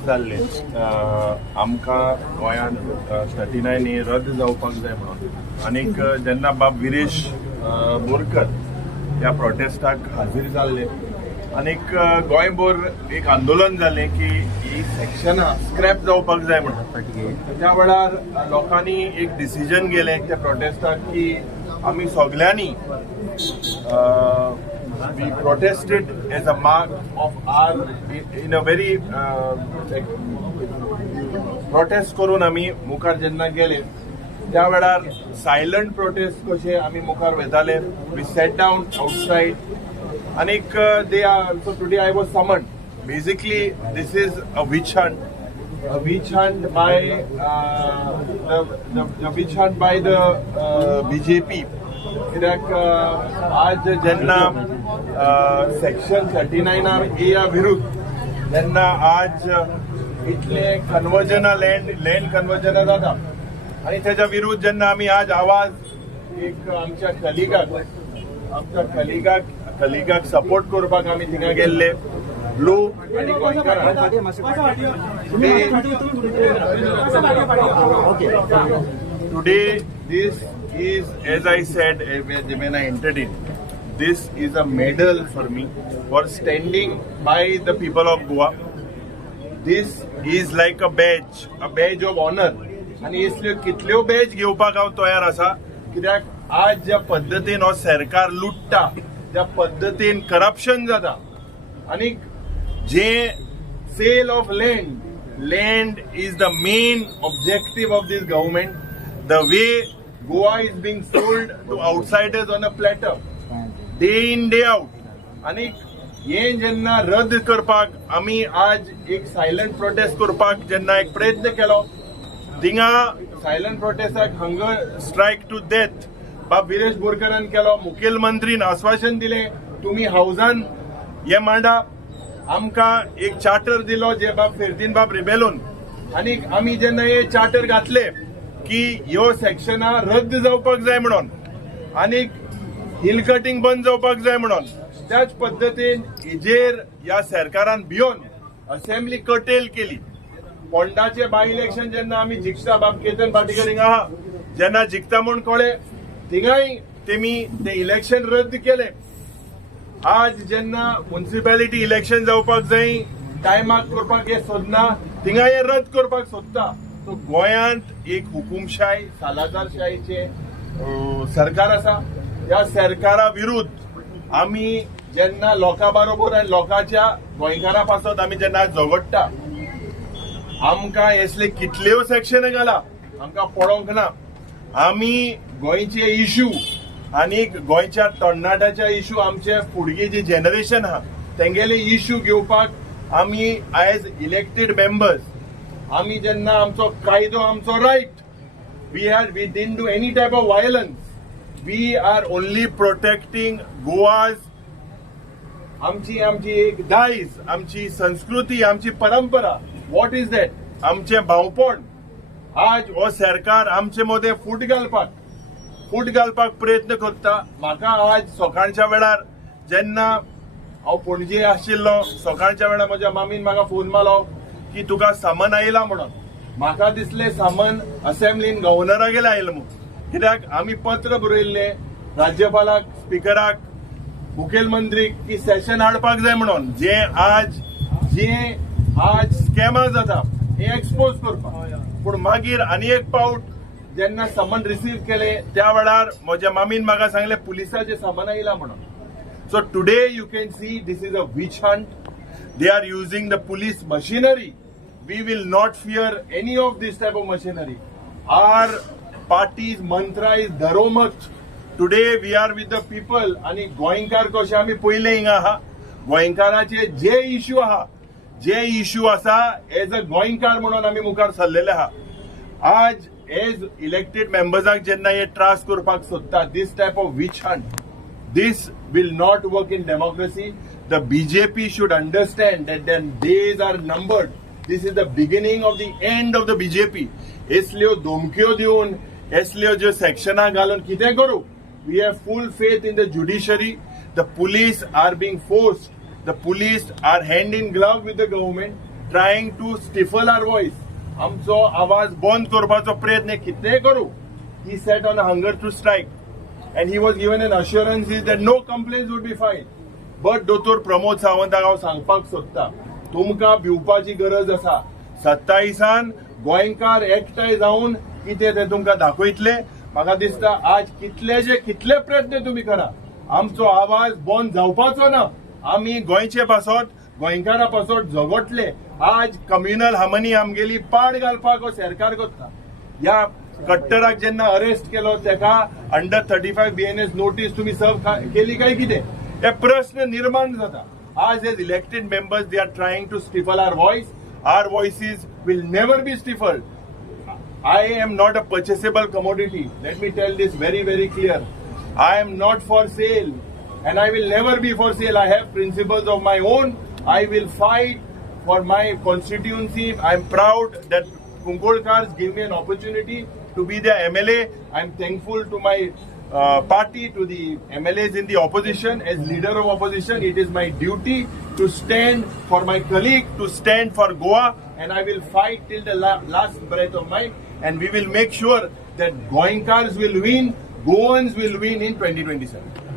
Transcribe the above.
दीस जाल्ले आमकां गोंयांत 39 रद्द जावपाक जाय म्हणून आनीक जेन्ना बाब विरेश बोरकर ह्या प्रोटेस्टाक हाजीर जाल्ले आनीक गोंयभर एक आंदोलन जालें की ही सेक्शनां स्क्रॅप जावपाक जाय म्हणून त्या वेळार लोकांनी एक डिसिजन गेलें त्या प्रोटेस्टाक की आमी सगळ्यांनी we protested as a mark of our in a very protest करून आमी मुखार जेन्ना गेले त्या वेळार सायलंट प्रोटेस्ट कशे आमी मुखार वेताले वी सेट डावन आउटसाइड आनीक they are so today I was summoned basically this is a witch hunt by the BJP कित्याक आज जेन्ना सेक्शन 39A विरुद्ध जेन्ना आज इतले कन्वर्जना लँड कन्वर्जना जाता आणि त्याच्या विरुद्ध जेन्ना आमी आज आवाज एक आमच्या कलिगाक सपोर्ट करपाक आमी थिंगा गेल्ले लोक आणि गोंयकार today this is, as I said when I entered in, this is a medal for me for standing by the people of Goa. This is like a badge of honor. आणि इसल्यो कितल्यो badge घेवपाक हांव तयार आसा कित्याक आज ज्या पद्दतीन हो सरकार लुटता ज्या पद्दतीन करप्शन जाता आनी जे sale of land is the main objective of this government the way Goa is being sold to outsiders on a platter, day in day out. आणि हे जेन्ना रद्द करपाक आमी आज एक सायलंट प्रोटेस्ट करपाक जेन्ना एक प्रयत्न केलो थिंगा सायलंट प्रोटेस्टाक हंगर स्ट्रायक टू डेथ बाब विरेश बोरकरान केलो मुखेलमंत्रीन आश्वासन दिले तुम्ही हाऊसान हे मांडा आमकां एक चार्टर दिलो जे बाब फिरतीन बाब रिबेलोन आनी आमी जेन्ना हे चार्टर घातले की ह्यो सेक्शनां रद्द जावपाक जाय म्हणून आनीक हिल कटिंग बंद जावपाक जाय म्हणून त्याच पद्दतीन हेजेर ह्या सरकारान भिवन असेंब्ली कटेल केली पोंडाचे बाय इलेक्शन जेन्ना आमी जिखता बाब केतन पाटीकर हिंगा आहा जेन्ना जिखता म्हूण कळ्ळे थिंगाय तेमी ते इलेक्शन रद्द केले आज जेन्ना म्युनिसिपॅलिटी इलेक्शन जावपाक जाय टायमाक करपाक हे सोदना थिंगाय हे रद्द करपाक सोदता तो गोंयांत एक हुकुमशाही सालाजारशाहीचे सरकार आसा ह्या सरकारा विरुद्ध आमी जेन्ना लोकां बरोबर आनी लोकांच्या गोंयकारां पासत आमी जेन्ना झगडटा आमकां असले कितल्यो सेक्शन घाला आमकां पडोंक ना आमी गोंयचे इश्यू आनी गोंयच्या तरणाट्याच्या इश्यू आमचे फुडगे जे जनरेशन आहा तेंगेले इश्यू घेवपाक आमी एज इलेक्टेड मेंबर्स आमी जेन्ना आमचो कायदो आमचो right we didn't do any type of violence we are only protecting Goa's आमची एक दायज आमची संस्कृती आमची परंपरा व्हॉट इज दॅट आमचे भावपण आज हो सरकार आमचे मदें फूट घालपाक प्रयत्न करता म्हाका आज सकाळच्या वेळार जेन्ना हांव पणजे आशिल्लो सकाळच्या वेळार म्हज्या मामीन म्हाका फोन मारलो की तुका सामन आयला म्हणून म्हाका दिसले सामन असेंब्लीन गव्हर्नरा गेले आयला म्हणून कित्याक आमी पत्र बरयल्ले राज्यपालाक स्पिकराक मुखेलमंत्रीक की सेशन हाडपाक जाय म्हणून जे आज स्कॅमां जाता हे एक्सपोज करपाक पूण मागीर आनी एक पावट जेन्ना सामन रिसीव केले त्या वेळार म्हज्या मामीन म्हाका सांगले पुलिसाचे सामन आयला म्हणून so today you can see this is a witch hunt they are using the police machinery we will not fear any of this type of machinery our party's mantra is dharomach today we are with the people आणि गोंयकार कशे आमी पयले हिंगा आहा गोंयकाराचे जे issue आसा as a गोंयकार म्हणून आमी मुखार सरलेले आहा आज एज इलेक्टेड मेंबर्साक जेन्ना हे त्रास करपाक सोदता this type of witch hunt this will not work in democracy. The BJP should understand that their days are numbered. This is the beginning of the end of the BJP. इसलियो धमक्यो दिवन इसलियो जो सेक्शनां घालून कितें करूं we have full faith in the judiciary. The police are being forced. The police are hand in glove with the government. trying to stifle our voice. आमचो आवाज बंद करपाचो प्रयत्न कितेंय करू. He sat on a hunger to strike and he was given an assurance that no complaints would be filed. But Dr. Pramod सावंताक हांव सांगपाक सोदता, तुमकां भिवपाची गरज आसा. 27 गोंयकार एकठांय जावन कितें तें तुमकां दाखयतले. म्हाका दिसता आज कितले प्रयत्न तुम्ही करा, आमचो आवाज बंद जावपाचो ना. आमी गोंयचे पासत गोंयकारा पासत झगडटले. आज कम्युनल हार्मनी आमगेली पाड घालपाक हो सरकार करता. ह्या कट्टराक जेन्ना अरेस्ट केलो तेका अंडर 35 BNS नोटीस तुम्ही सर्व केली काय कितें, हे प्रश्न निर्माण जाता. आज as elected members they are trying to stifle our voice. Our voices will never be stifled. I am not a purchasable commodity. Let me tell this very, very clear. I am not for sale and I will never be for sale. I have principles of my own. I will fight for my constituency. I am proud that Kunkolkars give me an opportunity to be their MLA. I am thankful to my party, to the MLAs in the opposition. As leader of opposition, it is my duty to stand for my colleague, to stand for Goa, and I will fight till the last breath of mine, and we will make sure that Goenkars will win, Goans will win in 2027.